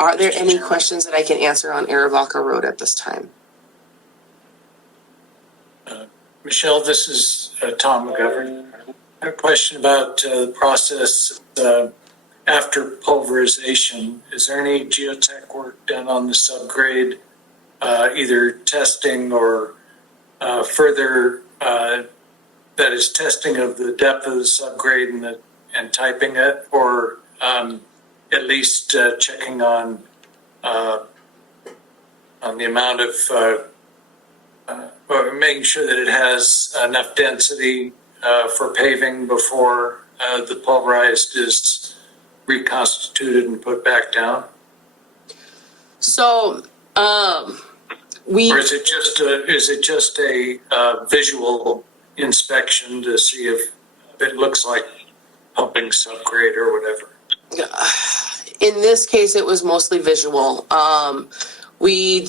Are there any questions that I can answer on Arivaca Road at this time? Michelle, this is Tom McGovern. I have a question about the process after pulverization. Is there any geotech work done on the subgrade, either testing or further, that is testing of the depth of the subgrade and typing it, or at least checking on the amount of or making sure that it has enough density for paving before the pulverized is reconstituted and put back down? So, or is it just a visual inspection to see if it looks like pumping subgrade or whatever? In this case, it was mostly visual. We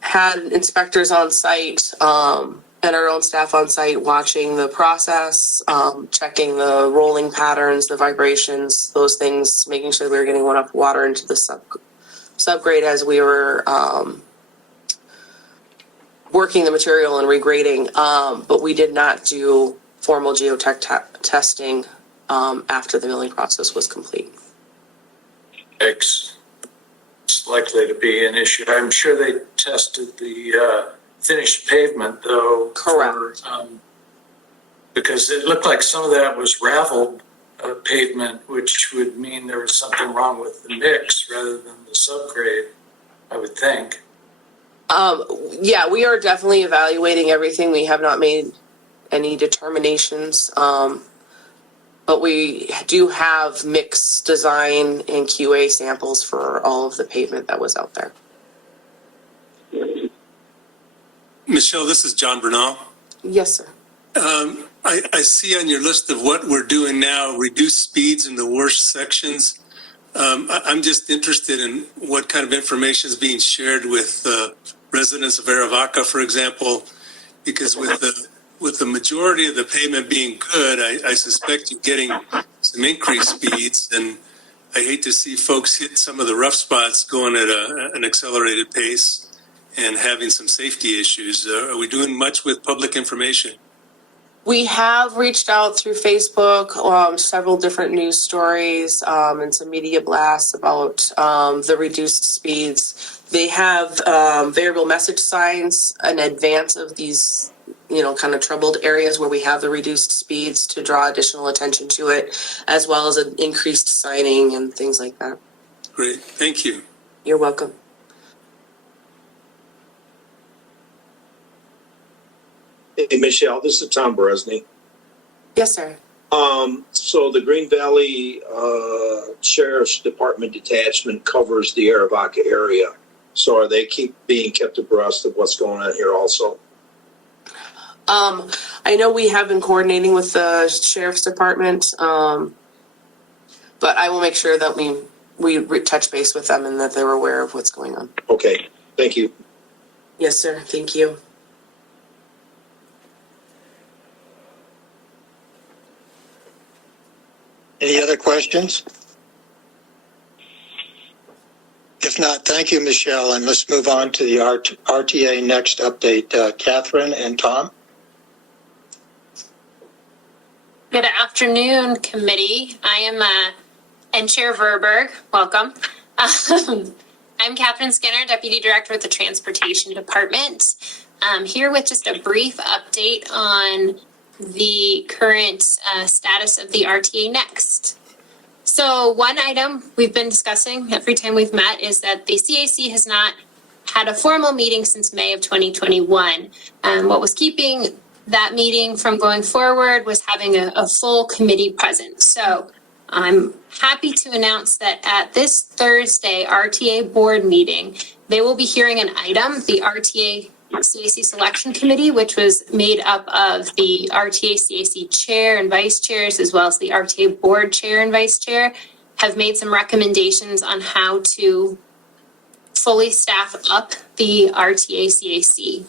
had inspectors on site and our own staff on site watching the process, checking the rolling patterns, the vibrations, those things, making sure we were getting enough water into the subgrade as we were working the material and regrading. But we did not do formal geotech testing after the milling process was complete. It's likely to be an issue. I'm sure they tested the finished pavement, though. Correct. Because it looked like some of that was raveled pavement, which would mean there was something wrong with the mix rather than the subgrade, I would think. Yeah, we are definitely evaluating everything. We have not made any determinations. But we do have mix design and QA samples for all of the pavement that was out there. Michelle, this is John Bernal. Yes, sir. I see on your list of what we're doing now, reduced speeds in the worst sections. I'm just interested in what kind of information is being shared with residents of Arivaca, for example, because with the majority of the pavement being good, I suspect you're getting some increased speeds, and I hate to see folks hit some of the rough spots going at an accelerated pace and having some safety issues. Are we doing much with public information? We have reached out through Facebook, several different news stories, and some media blasts about the reduced speeds. They have variable message signs in advance of these, kind of troubled areas where we have the reduced speeds to draw additional attention to it, as well as an increased signing and things like that. Great, thank you. You're welcome. Hey, Michelle, this is Tom Bresney. Yes, sir. So the Green Valley Sheriff's Department detachment covers the Arivaca area. So are they being kept abreast of what's going on here also? I know we have been coordinating with the Sheriff's Department, but I will make sure that we touch base with them and that they're aware of what's going on. Okay, thank you. Yes, sir. Thank you. Any other questions? If not, thank you, Michelle, and let's move on to the RTA next update. Catherine and Tom. Good afternoon, committee. I am and Chair Verberg. Welcome. I'm Catherine Skinner, Deputy Director with the Transportation Department. I'm here with just a brief update on the current status of the RTA next. So one item we've been discussing every time we've met is that the CAC has not had a formal meeting since May of 2021. What was keeping that meeting from going forward was having a full committee present. So I'm happy to announce that at this Thursday RTA board meeting, they will be hearing an item, the RTA CAC Selection Committee, which was made up of the RTA CAC Chair and Vice Chairs, as well as the RTA Board Chair and Vice Chair, have made some recommendations on how to fully staff up the RTA CAC.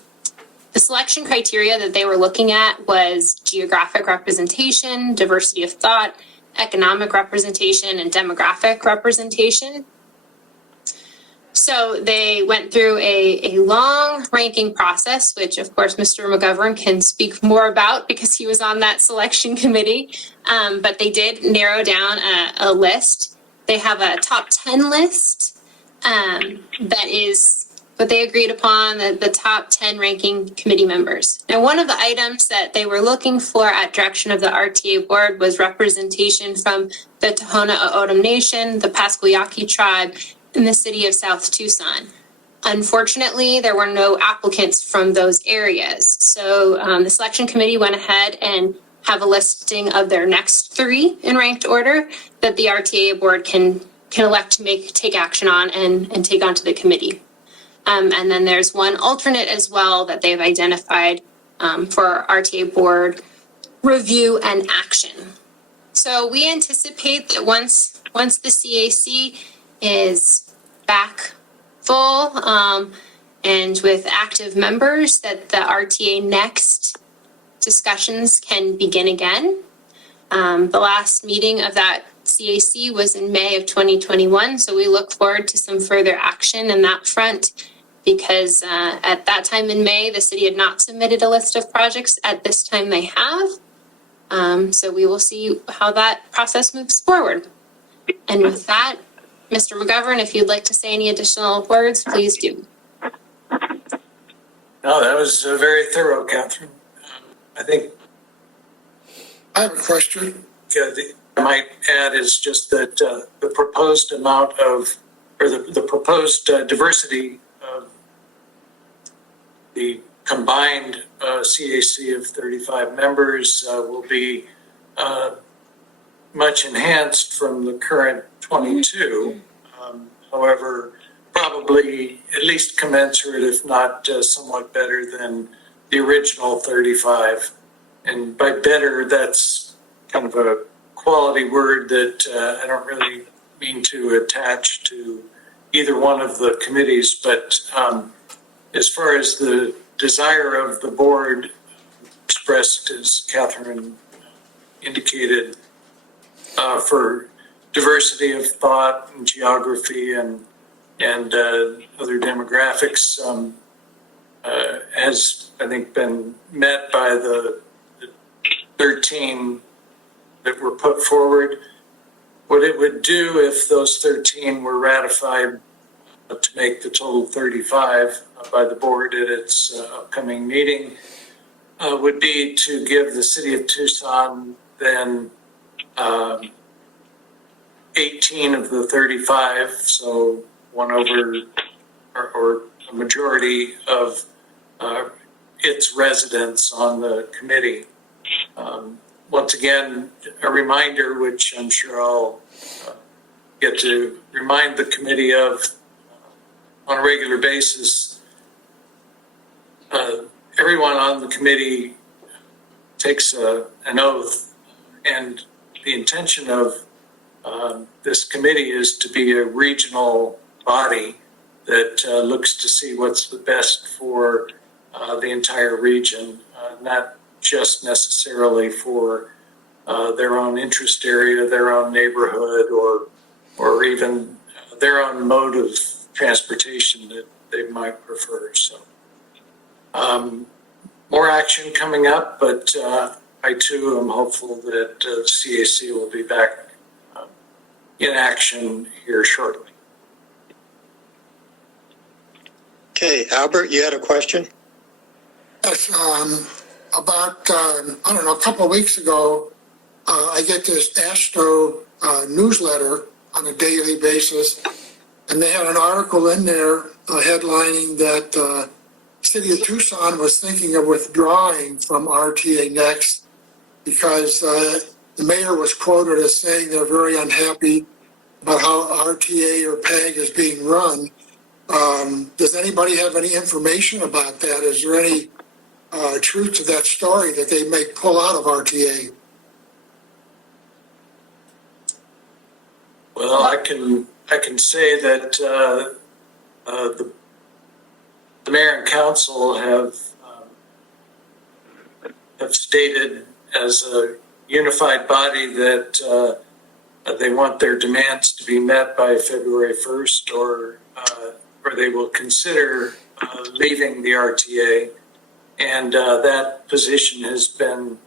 The selection criteria that they were looking at was geographic representation, diversity of thought, economic representation, and demographic representation. So they went through a long ranking process, which of course Mr. McGovern can speak more about because he was on that selection committee. But they did narrow down a list. They have a top 10 list that is what they agreed upon, the top 10 ranking committee members. Now, one of the items that they were looking for at direction of the RTA board was representation from the Tohono O'odham Nation, the Pasquayaki tribe, in the city of South Tucson. Unfortunately, there were no applicants from those areas. So the selection committee went ahead and have a listing of their next 3 in ranked order that the RTA board can elect to take action on and take onto the committee. And then there's one alternate as well that they've identified for RTA board review and action. So we anticipate that once the CAC is back full and with active members, that the RTA next discussions can begin again. The last meeting of that CAC was in May of 2021, so we look forward to some further action in that front because at that time in May, the city had not submitted a list of projects. At this time, they have. So we will see how that process moves forward. And with that, Mr. McGovern, if you'd like to say any additional words, please do. No, that was very thorough, Catherine. I think I have a question. I might add is just that the proposed amount of, or the proposed diversity of the combined CAC of 35 members will be much enhanced from the current 22. However, probably at least commensurate, if not somewhat better than the original 35. And by better, that's kind of a quality word that I don't really mean to attach to either one of the committees, but as far as the desire of the board expressed, as Catherine indicated, for diversity of thought and geography and other demographics has, I think, been met by the 13 that were put forward. What it would do if those 13 were ratified to make the total 35 by the board at its upcoming meeting would be to give the city of Tucson then 18 of the 35, so 1 over or a majority of its residents on the committee. Once again, a reminder, which I'm sure I'll get to remind the committee of on a regular basis. Everyone on the committee takes an oath, and the intention of this committee is to be a regional body that looks to see what's the best for the entire region, not just necessarily for their own interest area, their own neighborhood, or even their own mode of transportation that they might prefer. So more action coming up, but I too am hopeful that the CAC will be back in action here shortly. Okay, Albert, you had a question? Yes, about, I don't know, a couple of weeks ago, I get this Astro newsletter on a daily basis, and they had an article in there headlining that the city of Tucson was thinking of withdrawing from RTA Next because the mayor was quoted as saying they're very unhappy about how RTA or PAG is being run. Does anybody have any information about that? Is there any truth to that story that they may pull out of RTA? Well, I can say that the mayor and council have stated as a unified body that they want their demands to be met by February 1st or or they will consider leaving the RTA. And that position has been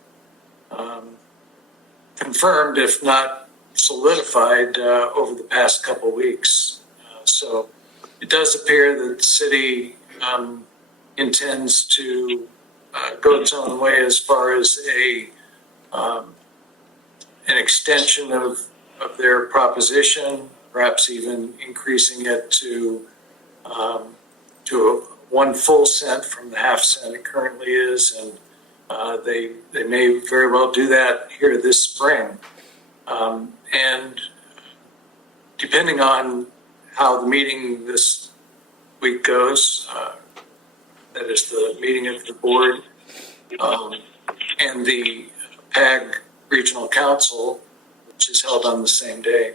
confirmed, if not solidified, over the past couple of weeks. So it does appear that the city intends to go its own way as far as an extension of their proposition, perhaps even increasing it to 1 full cent from the half cent it currently is, and they may very well do that here this spring. And depending on how the meeting this week goes, that is the meeting of the board and the PAG Regional Council, which is held on the same day,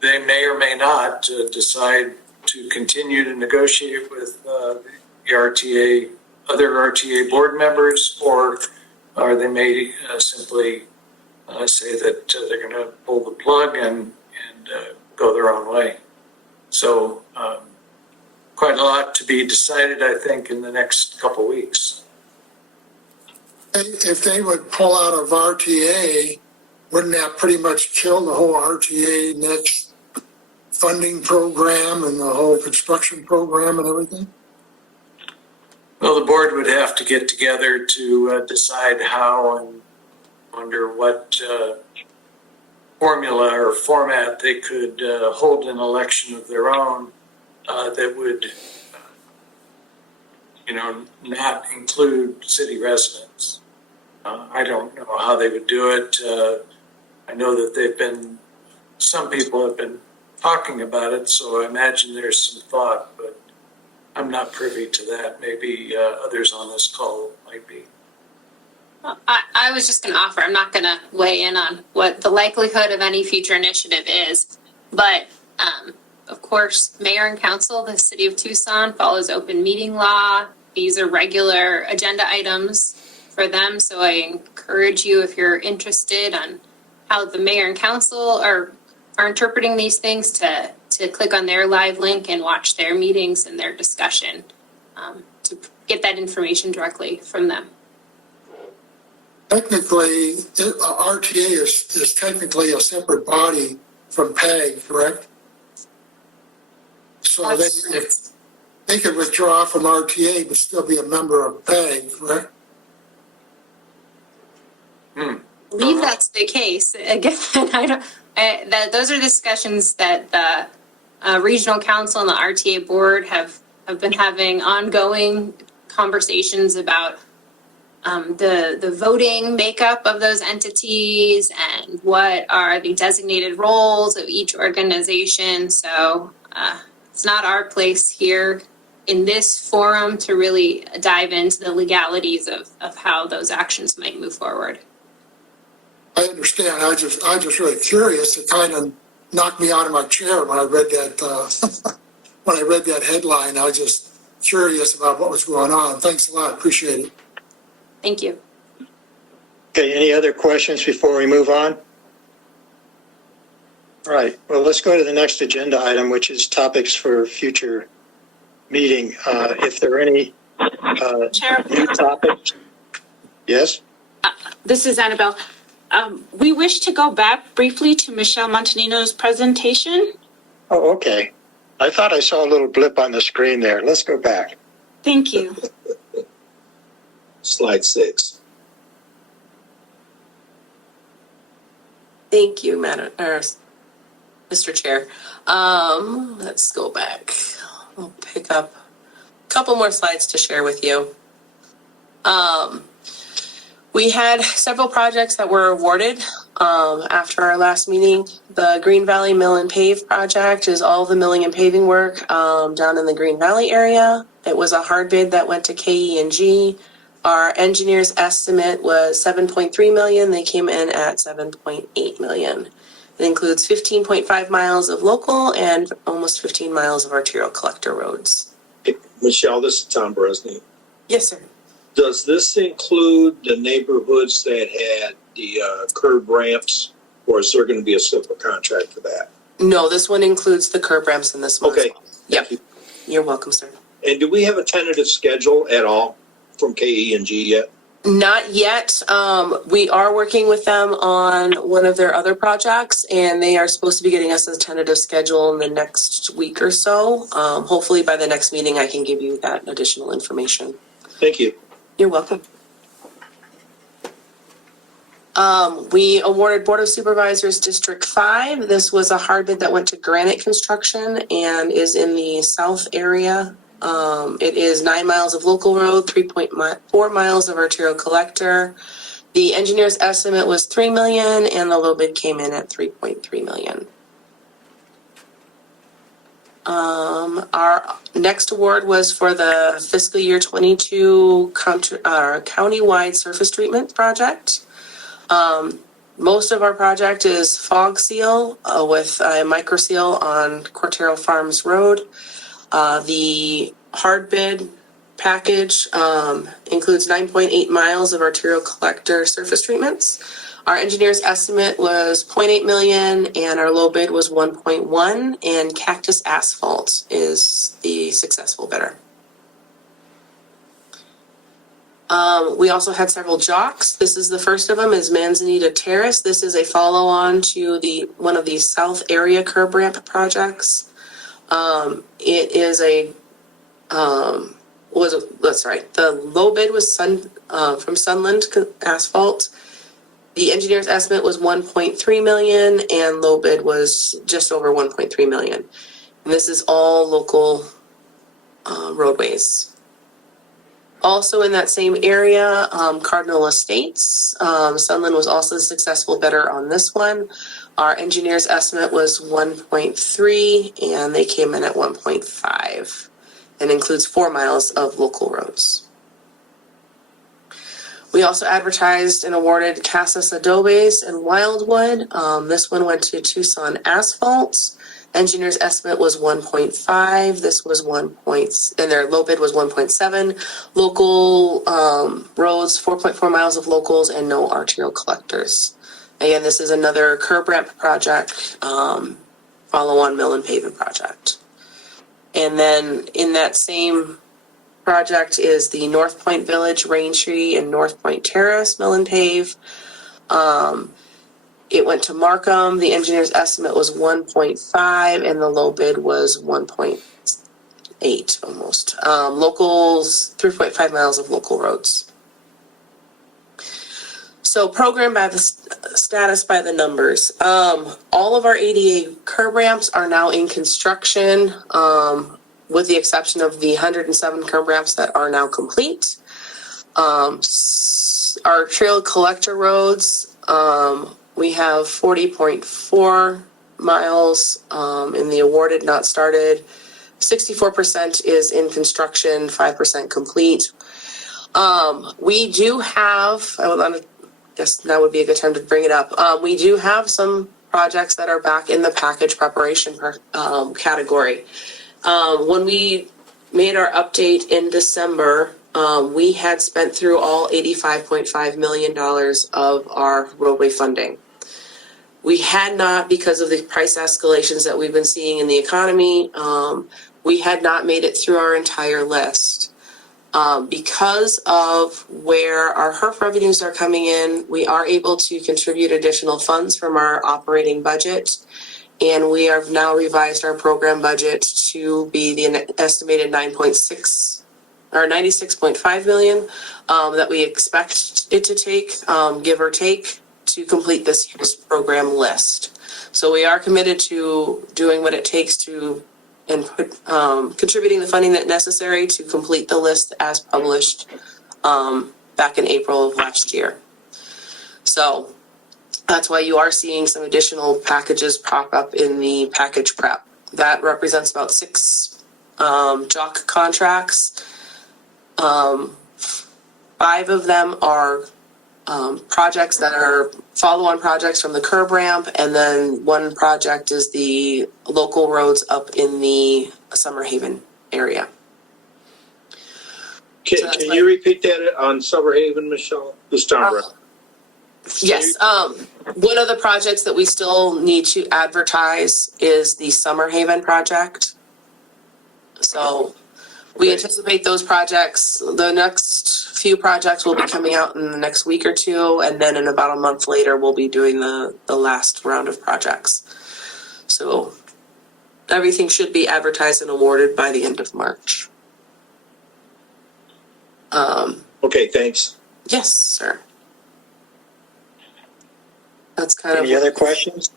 they may or may not decide to continue to negotiate with the RTA, other RTA board members, or they may simply say that they're going to pull the plug and go their own way. So quite a lot to be decided, I think, in the next couple of weeks. If they would pull out of RTA, wouldn't that pretty much kill the whole RTA next funding program and the whole construction program and everything? Well, the board would have to get together to decide how and under what formula or format they could hold an election of their own that would, not include city residents. I don't know how they would do it. I know that some people have been talking about it, so I imagine there's some thought, but I'm not privy to that. Maybe others on this call might be. I was just going to offer, I'm not going to weigh in on what the likelihood of any future initiative is, but of course, mayor and council, the city of Tucson follows open meeting law. These are regular agenda items for them, so I encourage you, if you're interested on how the mayor and council are interpreting these things, to click on their live link and watch their meetings and their discussion to get that information directly from them. Technically, RTA is technically a separate body from PAG, correct? So they could withdraw from RTA but still be a member of PAG, correct? I believe that's the case. Again, those are discussions that the regional council and the RTA board have been having ongoing conversations about the voting makeup of those entities and what are the designated roles of each organization. So it's not our place here in this forum to really dive into the legalities of how those actions might move forward. I understand. I just really curious. It kind of knocked me out of my chair when I read that. When I read that headline, I was just curious about what was going on. Thanks a lot. Appreciate it. Thank you. Okay, any other questions before we move on? All right, well, let's go to the next agenda item, which is topics for future meeting. If there are any Chair, new topics. Yes? this is Annabelle. We wish to go back briefly to Michelle Montanino's presentation. Oh, okay. I thought I saw a little blip on the screen there. Let's go back. Thank you. Slide 6. Thank you, Mr. Chair. Let's go back. I'll pick up a couple more slides to share with you. We had several projects that were awarded after our last meeting. The Green Valley Mill and Pave project is all the milling and paving work down in the Green Valley area. It was a hard bid that went to KE&G. Our engineer's estimate was $7.3 million. They came in at $7.8 million. It includes 15.5 miles of local and almost 15 miles of arterial collector roads. Hey, Michelle, this is Tom Bresney. Yes, sir. Does this include the neighborhoods that had the curb ramps, or is there going to be a separate contract for that? No, this one includes the curb ramps in this one. Okay. As well. Yep. Thank you. You're welcome, sir. And do we have a tentative schedule at all from KE&G yet? Not yet. We are working with them on one of their other projects, and they are supposed to be getting us a tentative schedule in the next week or so. Hopefully by the next meeting, I can give you that additional information. Thank you. You're welcome. We awarded Board of Supervisors District 5. This was a hard bid that went to Granite Construction and is in the south area. It is 9 miles of local road, 3.4 miles of arterial collector. The engineer's estimate was $3 million, and the low bid came in at $3.3 million. Our next award was for the fiscal year 22 countywide surface treatment project. Most of our project is fog seal with a micro seal on Cortero Farms Road. The hard bid package includes 9.8 miles of arterial collector surface treatments. Our engineer's estimate was $0.8 million, and our low bid was 1.1, and Cactus Asphalt is the successful bidder. We also had several jocks. This is the first of them, is Manzanita Terrace. This is a follow-on to one of the South Area curb ramp projects. It is the low bid was from Sunland Asphalt. The engineer's estimate was 1.3 million, and low bid was just over 1.3 million. And this is all local roadways. Also in that same area, Cardinal Estates. Sunland was also the successful bidder on this one. Our engineer's estimate was 1.3, and they came in at 1.5, and includes 4 miles of local roads. We also advertised and awarded Casas Adobes and Wildwood. This one went to Tucson Asphalt. Engineer's estimate was 1.5. This was and their low bid was 1.7. Local roads, 4.4 miles of locals, and no arterial collectors. Again, this is another curb ramp project, follow-on mill and pavement project. And then in that same project is the North Point Village, Rain Tree, and North Point Terrace mill and pave. It went to Markham. The engineer's estimate was 1.5, and the low bid was 1.8 almost. Locals, 3.5 miles of local roads. So program by the status by the numbers. All of our ADA curb ramps are now in construction, with the exception of the 107 curb ramps that are now complete. Our trail collector roads, we have 40.4 miles in the awarded, not started. 64% is in construction, 5% complete. We do have, I guess now would be a good time to bring it up. We do have some projects that are back in the package preparation category. When we made our update in December, we had spent through all $85.5 million of our roadway funding. We had not, because of the price escalations that we've been seeing in the economy, we had not made it through our entire list. Because of where our HURF revenues are coming in, we are able to contribute additional funds from our operating budget. And we have now revised our program budget to be the estimated 96.5 million that we expect it to take, give or take, to complete this year's program list. So we are committed to doing what it takes to contributing the funding that's necessary to complete the list as published back in April of last year. So that's why you are seeing some additional packages pop up in the package prep. That represents about 6 JOC contracts. 5 of them are projects that are follow-on projects from the curb ramp, and then 1 project is the local roads up in the Summer Haven area. Can you repeat that on Summer Haven, Michelle? This time around. Yes, one of the projects that we still need to advertise is the Summer Haven project. So we anticipate those projects, the next few projects will be coming out in the next week or two, and then in about a month later, we'll be doing the last round of projects. So everything should be advertised and awarded by the end of March. Okay, thanks. Yes, sir. That's kind of. Any other questions?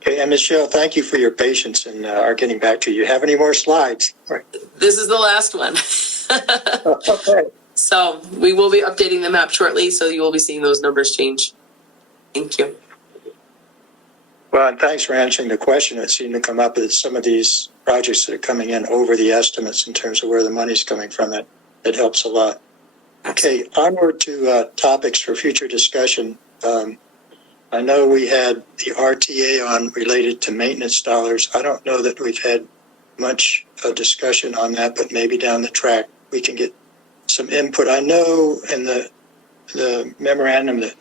Okay, and Michelle, thank you for your patience and our getting back to you. You have any more slides? Right. This is the last one. Okay. So we will be updating the map shortly, so you will be seeing those numbers change. Thank you. Well, and thanks for answering the question that seemed to come up with some of these projects that are coming in over the estimates in terms of where the money's coming from. That helps a lot. Okay, onward to topics for future discussion. I know we had the RTA on related to maintenance dollars. I don't know that we've had much discussion on that, but maybe down the track we can get some input. I know in the memorandum that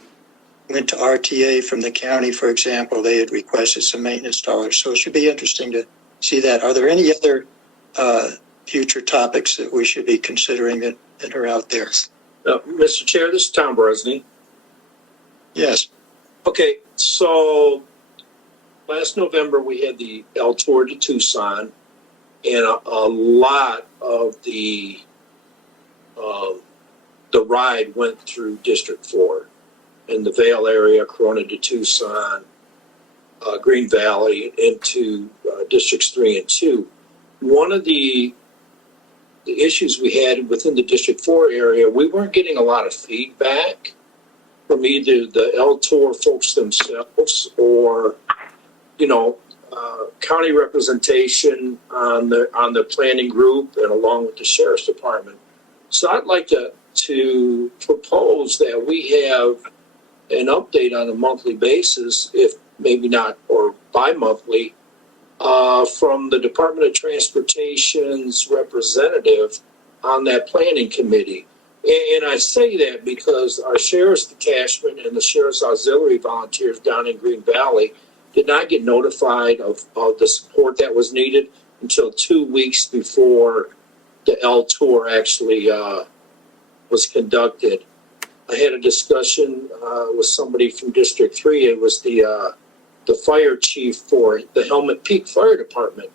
went to RTA from the county, for example, they had requested some maintenance dollars. So it should be interesting to see that. Are there any other future topics that we should be considering that are out there? Mr. Chair, this is Tom Bresney. Yes. Okay, so last November we had the L Tour to Tucson, and a lot of the ride went through District 4 in the Vale area, Corona to Tucson, Green Valley, into Districts 3 and 2. One of the issues we had within the District 4 area, we weren't getting a lot of feedback from either the L Tour folks themselves or, county representation on the planning group and along with the sheriff's department. So I'd like to propose that we have an update on a monthly basis, if maybe not, or bi-monthly, from the Department of Transportation's representative on that planning committee. And I say that because our sheriff's detachment and the sheriff's auxiliary volunteers down in Green Valley did not get notified of the support that was needed until 2 weeks before the L Tour actually was conducted. I had a discussion with somebody from District 3. It was the fire chief for the Helmet Peak Fire Department.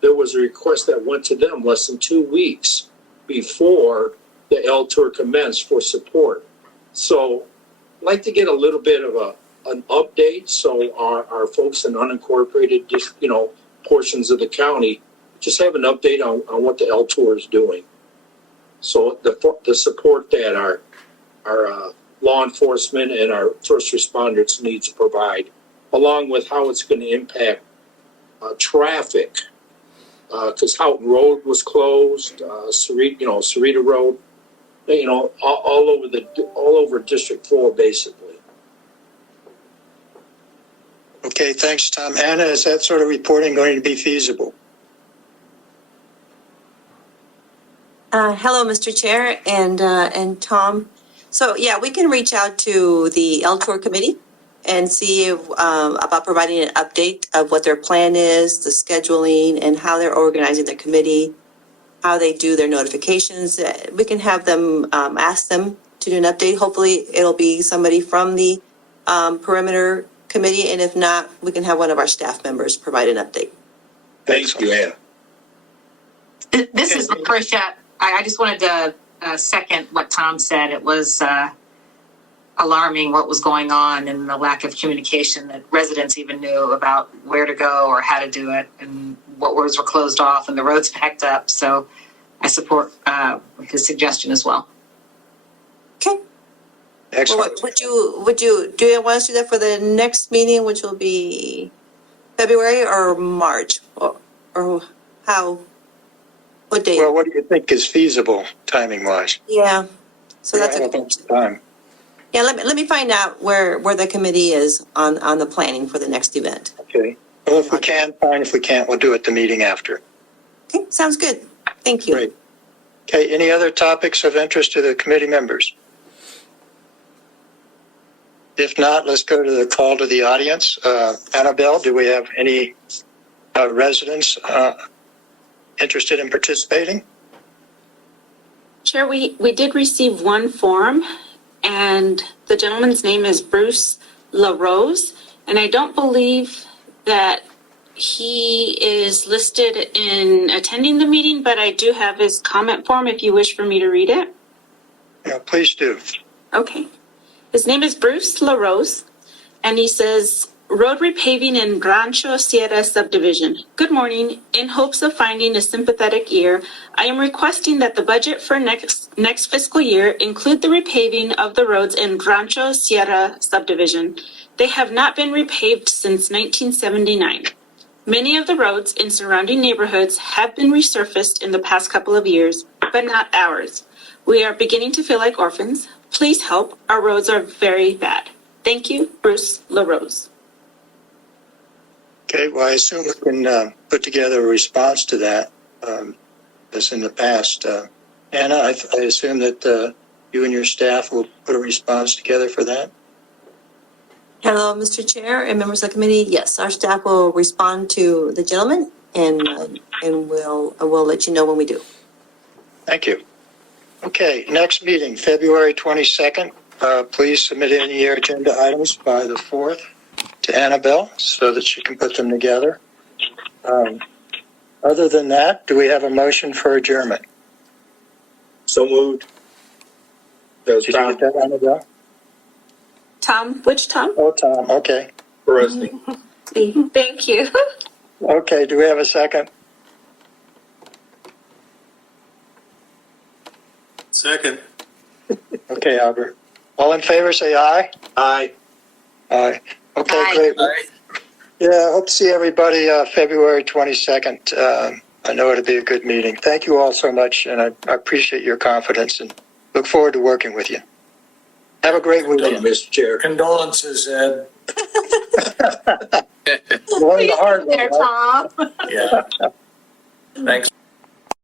There was a request that went to them less than 2 weeks before the L Tour commenced for support. So I'd like to get a little bit of an update so our folks in unincorporated, portions of the county just have an update on what the L Tour is doing. So the support that our law enforcement and our first responders need to provide, along with how it's going to impact traffic, because Houghton Road was closed, Sarita Road, all over District 4, basically. Okay, thanks, Tom. Anna, is that sort of reporting going to be feasible? Hello, Mr. Chair and Tom. So yeah, we can reach out to the LTOR committee and see if, about providing an update of what their plan is, the scheduling, and how they're organizing their committee, how they do their notifications. We can have them ask them to do an update. Hopefully, it'll be somebody from the perimeter committee, and if not, we can have one of our staff members provide an update. Thank you, Anna. This is Lucretia. I just wanted to second what Tom said. It was alarming what was going on and the lack of communication that residents even knew about where to go or how to do it, and what roads were closed off and the roads packed up. So I support his suggestion as well. Okay. Excellent. Well, do you want us to do that for the next meeting, which will be February or March, or how? What date? Well, what do you think is feasible timing wise? Yeah. So that's a a bunch of time. Yeah, let me find out where the committee is on the planning for the next event. Okay. Well, if we can, fine. If we can't, we'll do it the meeting after. Okay, sounds good. Thank you. Great. Okay, any other topics of interest to the committee members? If not, let's go to the call to the audience. Annabelle, do we have any residents interested in participating? Chair, we did receive one form, and the gentleman's name is Bruce LaRose, and I don't believe that he is listed in attending the meeting, but I do have his comment form if you wish for me to read it. Yeah, please do. Okay. His name is Bruce LaRose, and he says, road repaving in Rancho Sierra subdivision. Good morning. In hopes of finding a sympathetic ear, I am requesting that the budget for next fiscal year include the repaving of the roads in Rancho Sierra subdivision. They have not been repaved since 1979. Many of the roads in surrounding neighborhoods have been resurfaced in the past couple of years, but not ours. We are beginning to feel like orphans. Please help. Our roads are very bad. Thank you, Bruce LaRose. Okay, well, I assume we can put together a response to that, as in the past. Anna, I assume that you and your staff will put a response together for that? Hello, Mr. Chair and members of the committee. Yes, our staff will respond to the gentleman and we'll let you know when we do. Thank you. Okay, next meeting, February 22nd. Please submit any of your agenda items by the 4th to Annabelle so that she can put them together. Other than that, do we have a motion for adjournment? So moved. Did you get that, Annabelle? Tom, which Tom? Oh, Tom, okay. Thank you. Okay, do we have a second? Second. Okay, Albert. All in favor, say aye. Aye. Aye. Okay, Aye. great. Yeah, I hope to see everybody February 22nd. I know it'll be a good meeting. Thank you all so much, and I appreciate your confidence and look forward to working with you. Have a great Thank you, weekend. Mr. Chair. Condolences, Ed. Learn the hard way, There, right? Tom. Yeah. Thanks